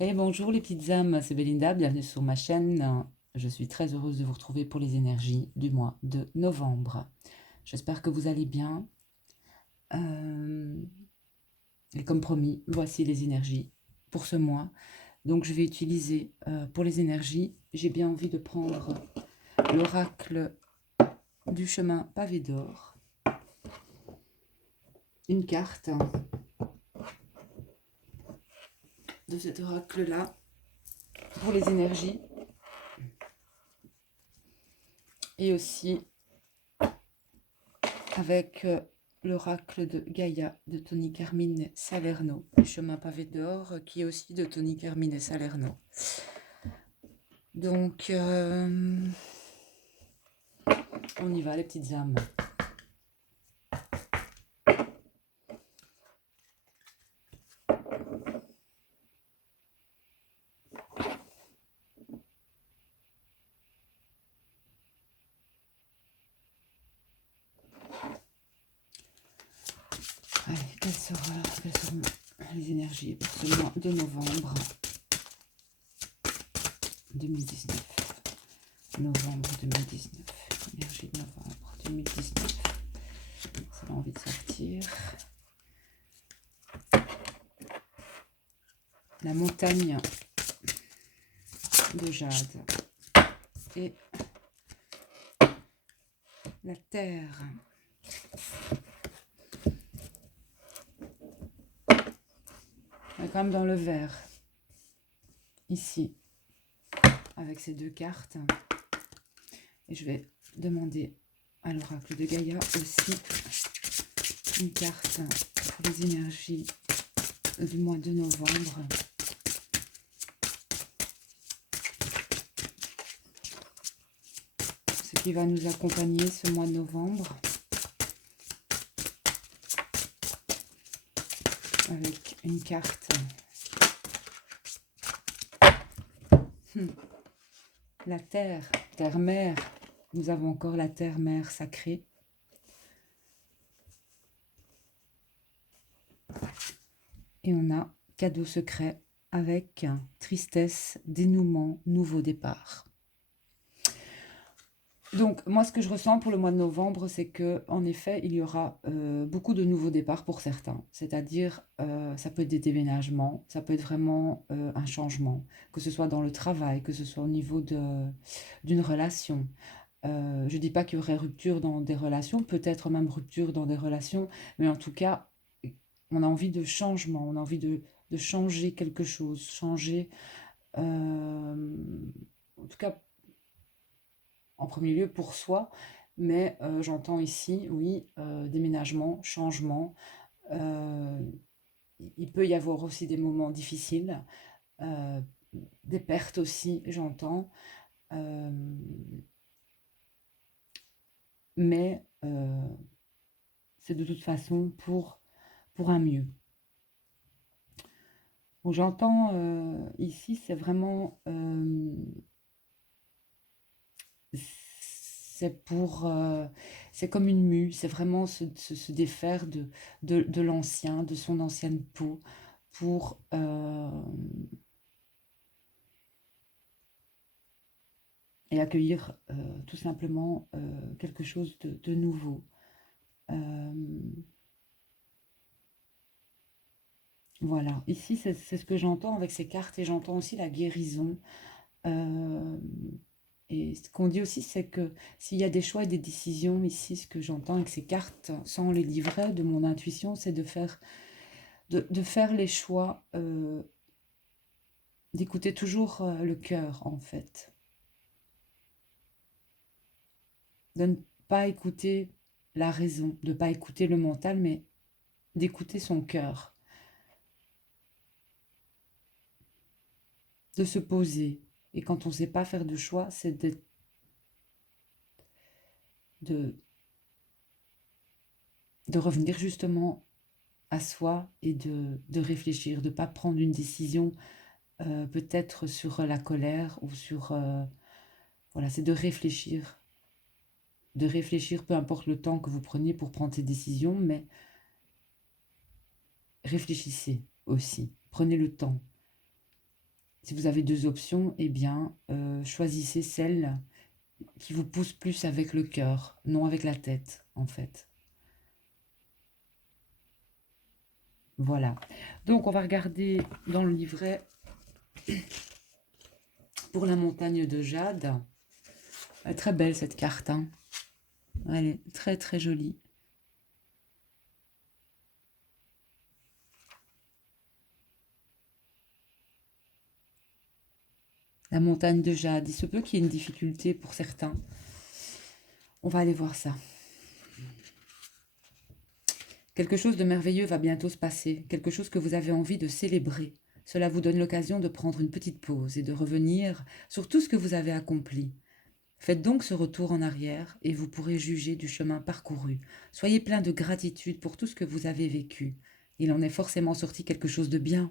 Hey, bonjour les petites âmes, c'est Belinda, bienvenue sur ma chaîne. Je suis très heureuse de vous retrouver pour les énergies du mois de novembre. J'espère que vous allez bien. Euh, et comme promis, voici les énergies pour ce mois. Donc je vais utiliser pour les énergies, j'ai bien envie de prendre l'oracle du chemin pavé d'or. Une carte de cet oracle-là pour les énergies. Et aussi avec l'oracle de Gaïa de Tony Carmine Salerno, le chemin pavé d'or, qui est aussi de Tony Carmine Salerno. Donc, on y va, les petites âmes. Allez, quelles seront les énergies pour ce mois de novembre 2019? Novembre 2019. Énergie de novembre 2019. Ça a envie de sortir. La montagne de jade. Et la terre. On est quand même dans le vert. Ici. Avec ces deux cartes. Et je vais demander à l'oracle de Gaïa aussi une carte pour les énergies du mois de novembre. Ce qui va nous accompagner ce mois de novembre. Avec une carte. La terre, terre-mère. Nous avons encore la terre-mère sacrée. Et on a cadeau secret avec tristesse, dénouement, nouveau départ. Donc, moi, ce que je ressens pour le mois de novembre, c'est que, en effet, il y aura beaucoup de nouveaux départs pour certains. C'est-à-dire, ça peut être des déménagements, ça peut être vraiment un changement, que ce soit dans le travail, que ce soit au niveau d'une relation. Je ne dis pas qu'il y aurait rupture dans des relations, peut-être même rupture dans des relations, mais en tout cas, on a envie de changement, on a envie de changer quelque chose, changer, en tout cas, en premier lieu pour soi, mais j'entends ici, oui, déménagement, changement. euh, il peut y avoir aussi des moments difficiles, euh, des pertes aussi, j'entends, euh, mais c'est de toute façon pour un mieux. Donc j'entends ici, c'est vraiment c'est pour c'est comme une mue, c'est vraiment se défaire de l'ancien, de son ancienne peau pour et accueillir tout simplement quelque chose de nouveau. Euh, voilà, ici c'est ce que j'entends avec ces cartes et j'entends aussi la guérison. Euh, et ce qu'on dit aussi, c'est que s'il y a des choix et des décisions ici, ce que j'entends avec ces cartes, sans les livrer de mon intuition, c'est de faire les choix, d'écouter toujours le cœur en fait. De ne pas écouter la raison, de ne pas écouter le mental, mais d'écouter son cœur, de se poser. Et quand on ne sait pas faire de choix, c'est de, de revenir justement à soi et de réfléchir, de ne pas prendre une décision peut-être sur la colère ou sur... voilà, c'est de réfléchir, peu importe le temps que vous preniez pour prendre ces décisions, mais réfléchissez aussi, prenez le temps. Si vous avez deux options, eh bien, choisissez celle qui vous pousse plus avec le cœur, non avec la tête, en fait. Voilà. Donc, on va regarder dans le livret pour la montagne de jade. Elle est très belle, cette carte, hein. Elle est très, très jolie. La montagne de jade. Il se peut qu'il y ait une difficulté pour certains. On va aller voir ça. Quelque chose de merveilleux va bientôt se passer, quelque chose que vous avez envie de célébrer. Cela vous donne l'occasion de prendre une petite pause et de revenir sur tout ce que vous avez accompli. Faites donc ce retour en arrière et vous pourrez juger du chemin parcouru. Soyez plein de gratitude pour tout ce que vous avez vécu. Il en est forcément sorti quelque chose de bien.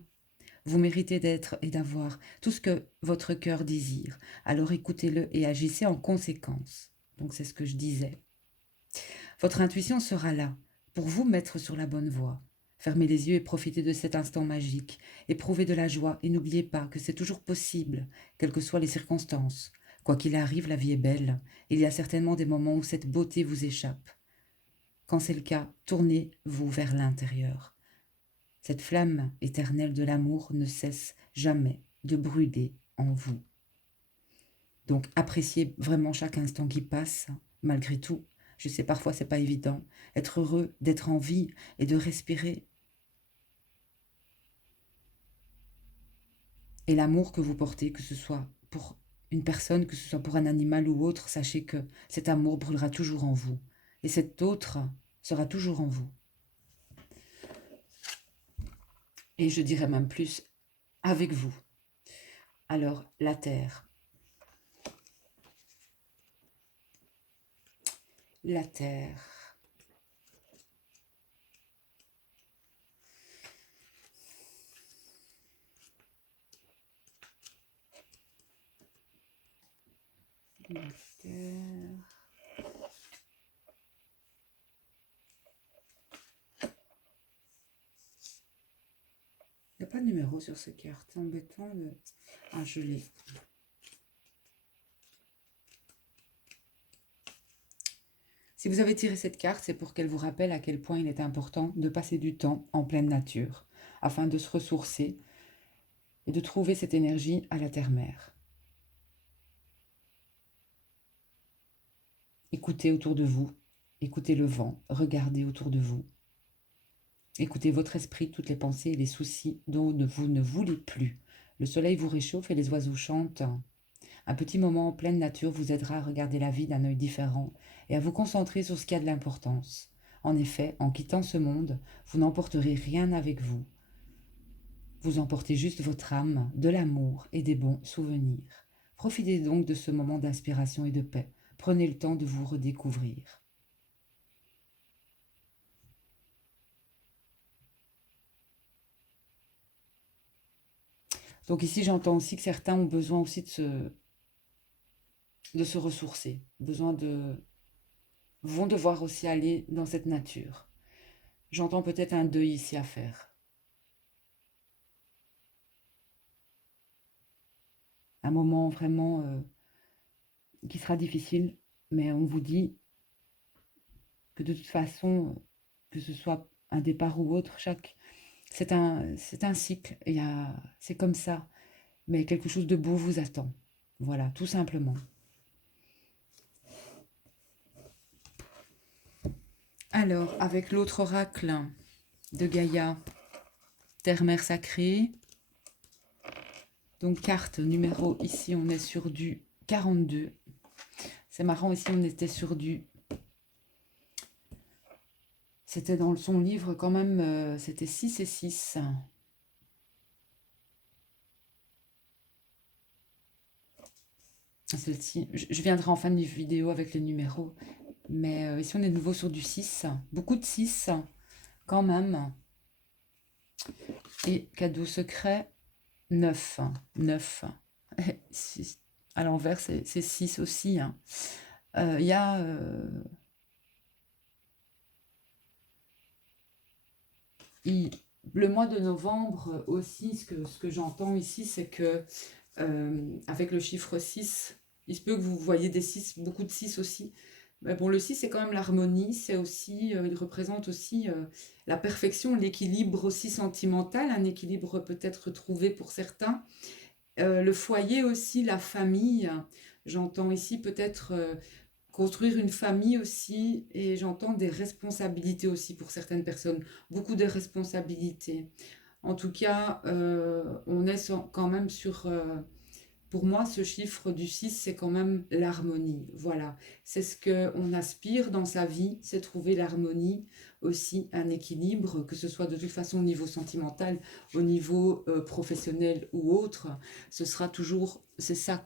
Vous méritez d'être et d'avoir tout ce que votre cœur désire. Alors écoutez-le et agissez en conséquence. Donc c'est ce que je disais. Votre intuition sera là pour vous mettre sur la bonne voie. Fermez les yeux et profitez de cet instant magique. Éprouvez de la joie et n'oubliez pas que c'est toujours possible, quelles que soient les circonstances. Quoi qu'il arrive, la vie est belle. Il y a certainement des moments où cette beauté vous échappe. Quand c'est le cas, tournez-vous vers l'intérieur. Cette flamme éternelle de l'amour ne cesse jamais de brûler en vous. Donc appréciez vraiment chaque instant qui passe, malgré tout. Je sais, parfois c'est pas évident. Être heureux, d'être en vie et de respirer. Et l'amour que vous portez, que ce soit pour une personne, que ce soit pour un animal ou autre, sachez que cet amour brûlera toujours en vous. Et cet autre sera toujours en vous. Et je dirais même plus, avec vous. Alors, la terre. La terre. La terre. Il n'y a pas de numéro sur cette carte. C'est embêtant. Ah, je l'ai. Si vous avez tiré cette carte, c'est pour qu'elle vous rappelle à quel point il est important de passer du temps en pleine nature, afin de se ressourcer et de trouver cette énergie à la terre-mère. Écoutez autour de vous, écoutez le vent, regardez autour de vous. Écoutez votre esprit, toutes les pensées et les soucis dont vous ne voulez plus. Le soleil vous réchauffe et les oiseaux chantent. Un petit moment en pleine nature vous aidera à regarder la vie d'un œil différent et à vous concentrer sur ce qui a de l'importance. En effet, en quittant ce monde, vous n'emporterez rien avec vous. Vous emportez juste votre âme, de l'amour et des bons souvenirs. Profitez donc de ce moment d'inspiration et de paix. Prenez le temps de vous redécouvrir. Donc ici, j'entends aussi que certains ont besoin aussi de se ressourcer, vont devoir aussi aller dans cette nature. J'entends peut-être un deuil ici à faire. Un moment vraiment qui sera difficile, mais on vous dit que de toute façon, que ce soit un départ ou autre, c'est un cycle, c'est comme ça, mais quelque chose de beau vous attend. Voilà, tout simplement. Alors, avec l'autre oracle de Gaïa, Terre-Mère Sacrée, donc carte numéro, ici on est sur du 42. C'est marrant, ici on était sur du... C'était dans son livre quand même, c'était 6 et 6. Celle-ci, je viendrai en fin de vidéo avec les numéros. Mais ici on est de nouveau sur du 6. Beaucoup de 6 quand même. Et cadeau secret, 9. 9. À l'envers, c'est 6 aussi. Hein. Il y a... Le mois de novembre aussi, ce que j'entends ici, c'est que avec le chiffre 6, il se peut que vous voyez des 6, beaucoup de 6 aussi. Mais bon, le 6, c'est quand même l'harmonie, c'est aussi, il représente aussi la perfection, l'équilibre aussi sentimental, un équilibre peut-être trouvé pour certains. Le foyer aussi, la famille. J'entends ici peut-être construire une famille aussi, et j'entends des responsabilités aussi pour certaines personnes, beaucoup de responsabilités. En tout cas, on est quand même sur, pour moi, ce chiffre du 6, c'est quand même l'harmonie. Voilà, c'est ce qu'on aspire dans sa vie, c'est trouver l'harmonie, aussi un équilibre, que ce soit de toute façon au niveau sentimental, au niveau professionnel ou autre. Ce sera toujours, c'est ça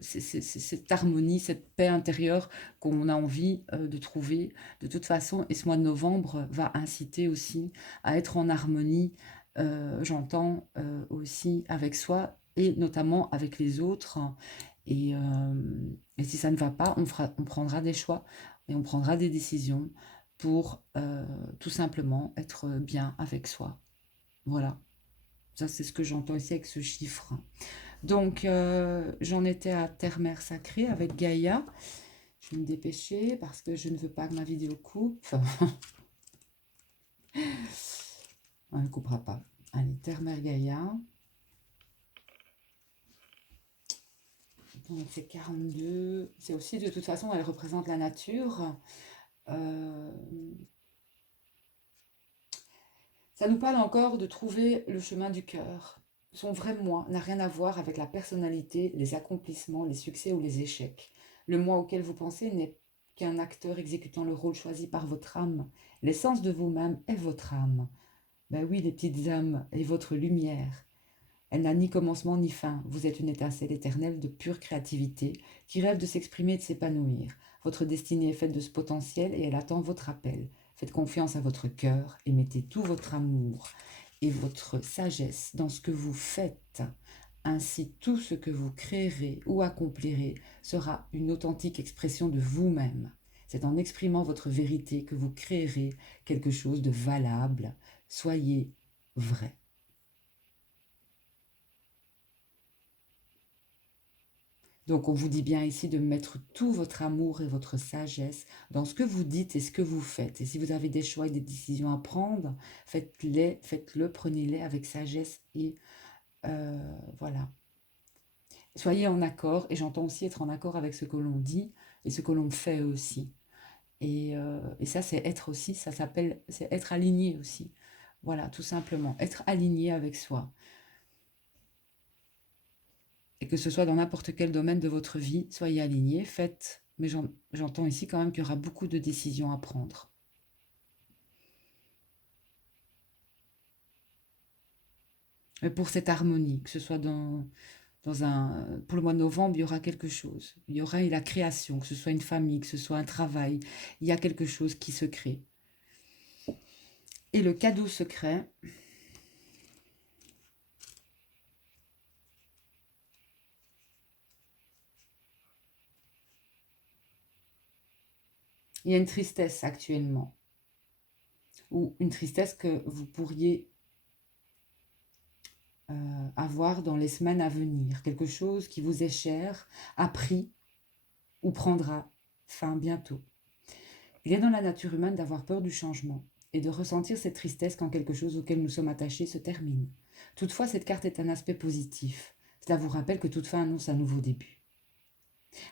c'est cette harmonie, cette paix intérieure qu'on a envie de trouver de toute façon. Et ce mois de novembre va inciter aussi à être en harmonie, j'entends aussi avec soi et notamment avec les autres. Et, et si ça ne va pas, on prendra des choix et on prendra des décisions pour tout simplement être bien avec soi. Voilà, ça c'est ce que j'entends ici avec ce chiffre. Donc j'en étais à Terre-Mère Sacrée avec Gaïa. Je vais me dépêcher parce que je ne veux pas que ma vidéo coupe. On ne coupera pas. Allez, Terre-Mère Gaïa. Donc c'est 42. C'est aussi de toute façon, elle représente la nature. Euh, Ça nous parle encore de trouver le chemin du cœur. Son vrai moi n'a rien à voir avec la personnalité, les accomplissements, les succès ou les échecs. Le moi auquel vous pensez n'est qu'un acteur exécutant le rôle choisi par votre âme. L'essence de vous-même est votre âme. Ben oui, les petites âmes, et votre lumière. Elle n'a ni commencement ni fin. Vous êtes une étincelle éternelle de pure créativité qui rêve de s'exprimer et de s'épanouir. Votre destinée est faite de ce potentiel et elle attend votre appel. Faites confiance à votre cœur et mettez tout votre amour et votre sagesse dans ce que vous faites. Ainsi, tout ce que vous créerez ou accomplirez sera une authentique expression de vous-même. C'est en exprimant votre vérité que vous créerez quelque chose de valable. Soyez vrai. Donc on vous dit bien ici de mettre tout votre amour et votre sagesse dans ce que vous dites et ce que vous faites. Et si vous avez des choix et des décisions à prendre, faites-le, prenez-les avec sagesse et voilà. Soyez en accord, et j'entends aussi être en accord avec ce que l'on dit et ce que l'on fait aussi. Et ça, c'est être aussi, ça s'appelle, c'est être aligné aussi. Voilà, tout simplement, être aligné avec soi. Et que ce soit dans n'importe quel domaine de votre vie, soyez alignés, faites. Mais j'entends ici quand même qu'il y aura beaucoup de décisions à prendre. Et pour cette harmonie, que ce soit pour le mois de novembre, il y aura quelque chose. Il y aura la création, que ce soit une famille, que ce soit un travail. Il y a quelque chose qui se crée. Et le cadeau secret, il y a une tristesse actuellement. Ou une tristesse que vous pourriez avoir dans les semaines à venir. Quelque chose qui vous est cher, a pris ou prendra fin bientôt. Il est dans la nature humaine d'avoir peur du changement et de ressentir cette tristesse quand quelque chose auquel nous sommes attachés se termine. Toutefois, cette carte est un aspect positif. Cela vous rappelle que toute fin annonce un nouveau début.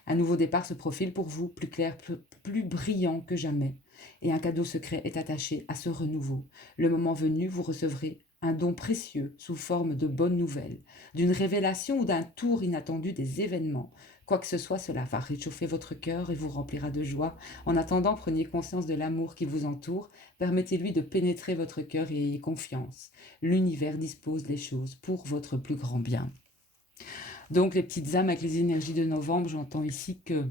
Un nouveau départ se profile pour vous, plus clair, plus brillant que jamais. Et un cadeau secret est attaché à ce renouveau. Le moment venu, vous recevrez un don précieux sous forme de bonnes nouvelles, d'une révélation ou d'un tour inattendu des événements. Quoi que ce soit, cela va réchauffer votre cœur et vous remplira de joie. En attendant, prenez conscience de l'amour qui vous entoure, permettez-lui de pénétrer votre cœur et ayez confiance. L'univers dispose les choses pour votre plus grand bien. Donc les petites âmes avec les énergies de novembre, j'entends ici que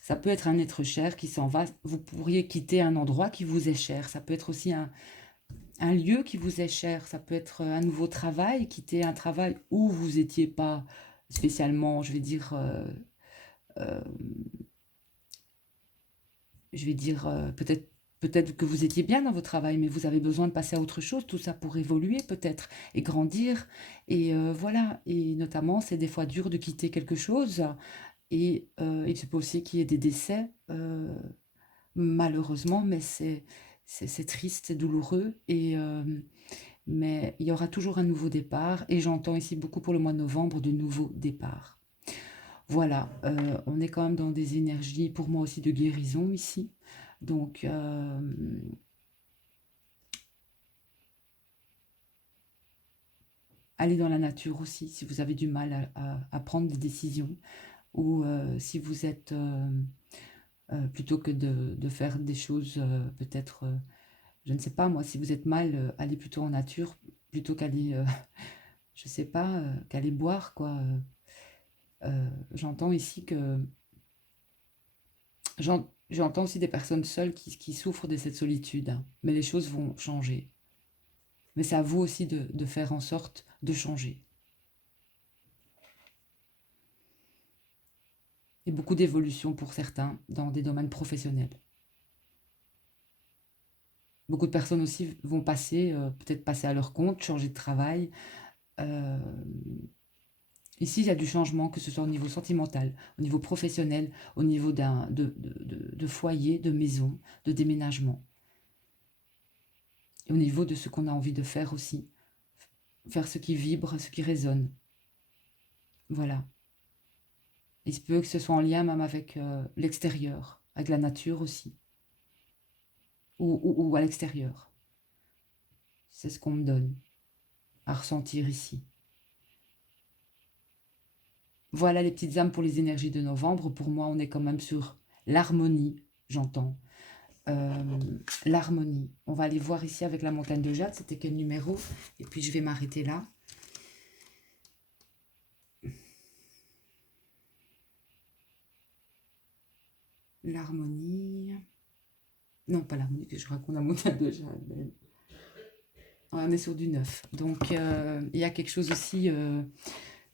ça peut être un être cher qui s'en va. Vous pourriez quitter un endroit qui vous est cher. Ça peut être aussi un lieu qui vous est cher. Ça peut être un nouveau travail, quitter un travail où vous n'étiez pas spécialement, je vais dire peut-être Peut-être que vous étiez bien dans votre travail, mais vous avez besoin de passer à autre chose, tout ça pour évoluer peut-être et grandir. Et voilà, et notamment, c'est des fois dur de quitter quelque chose. Et il se peut aussi qu'il y ait des décès, malheureusement, mais c'est triste, c'est douloureux. Mais il y aura toujours un nouveau départ. Et j'entends ici beaucoup pour le mois de novembre de nouveaux départs. Voilà, on est quand même dans des énergies, pour moi aussi, de guérison ici. Donc, allez dans la nature aussi si vous avez du mal à prendre des décisions ou si vous êtes, plutôt que de faire des choses, peut-être, je ne sais pas moi, si vous êtes mal, allez plutôt en nature plutôt qu'aller, je sais pas, qu'aller boire quoi. J'entends ici que j'entends aussi des personnes seules qui souffrent de cette solitude, hein, mais les choses vont changer. Mais c'est à vous aussi de faire en sorte de changer. Et beaucoup d'évolution pour certains dans des domaines professionnels. Beaucoup de personnes aussi vont passer, peut-être passer à leur compte, changer de travail. Euh, Ici, il y a du changement, que ce soit au niveau sentimental, au niveau professionnel, au niveau de foyer, de maison, de déménagement. Et au niveau de ce qu'on a envie de faire aussi. Faire ce qui vibre, ce qui résonne. Voilà. Il se peut que ce soit en lien même avec l'extérieur, avec la nature aussi, ou à l'extérieur. C'est ce qu'on me donne à ressentir ici. Voilà les petites âmes pour les énergies de novembre. Pour moi, on est quand même sur l'harmonie, j'entends. Euh, l'harmonie. On va aller voir ici avec la montagne de jade, c'était quel numéro? Et puis je vais m'arrêter là. L'harmonie. Non, pas l'harmonie que je raconte, la montagne de jade. On est sur du 9. Donc il y a quelque chose aussi.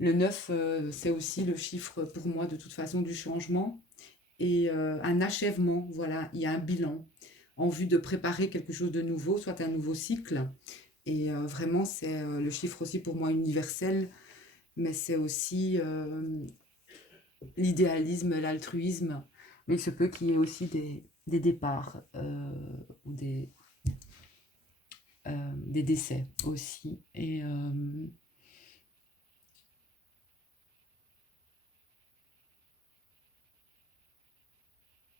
Le 9, c'est aussi le chiffre pour moi de toute façon du changement et un achèvement. Voilà, il y a un bilan en vue de préparer quelque chose de nouveau, soit un nouveau cycle. Et vraiment, c'est le chiffre aussi pour moi universel, mais c'est aussi l'idéalisme, l'altruisme. Mais il se peut qu'il y ait aussi des départs ou des décès aussi.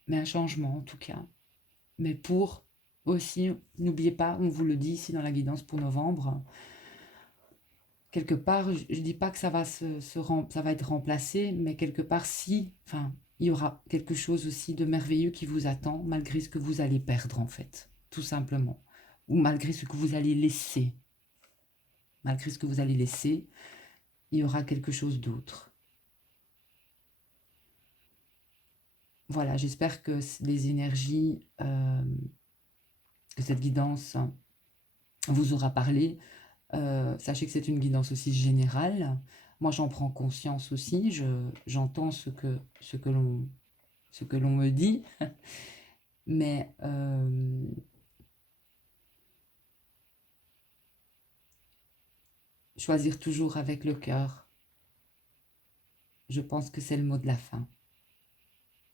Mais un changement en tout cas. Mais pour aussi, n'oubliez pas, on vous le dit ici dans la guidance pour novembre, quelque part, je ne dis pas que ça va, ça va être remplacé, mais quelque part, si, enfin, il y aura quelque chose aussi de merveilleux qui vous attend, malgré ce que vous allez perdre, en fait, tout simplement. Ou malgré ce que vous allez laisser. Malgré ce que vous allez laisser, il y aura quelque chose d'autre. Voilà, j'espère que les énergies, que cette guidance vous aura parlé. Sachez que c'est une guidance aussi générale. Moi, j'en prends conscience aussi. J'entends ce que l'on me dit. Mais choisir toujours avec le cœur, je pense que c'est le mot de la fin.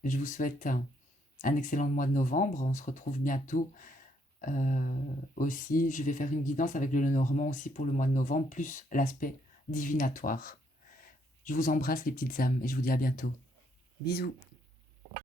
Je vous souhaite un excellent mois de novembre. On se retrouve bientôt. Aussi, je vais faire une guidance avec le Lenormand aussi pour le mois de novembre, plus l'aspect divinatoire. Je vous embrasse les petites âmes et je vous dis à bientôt. Bisous.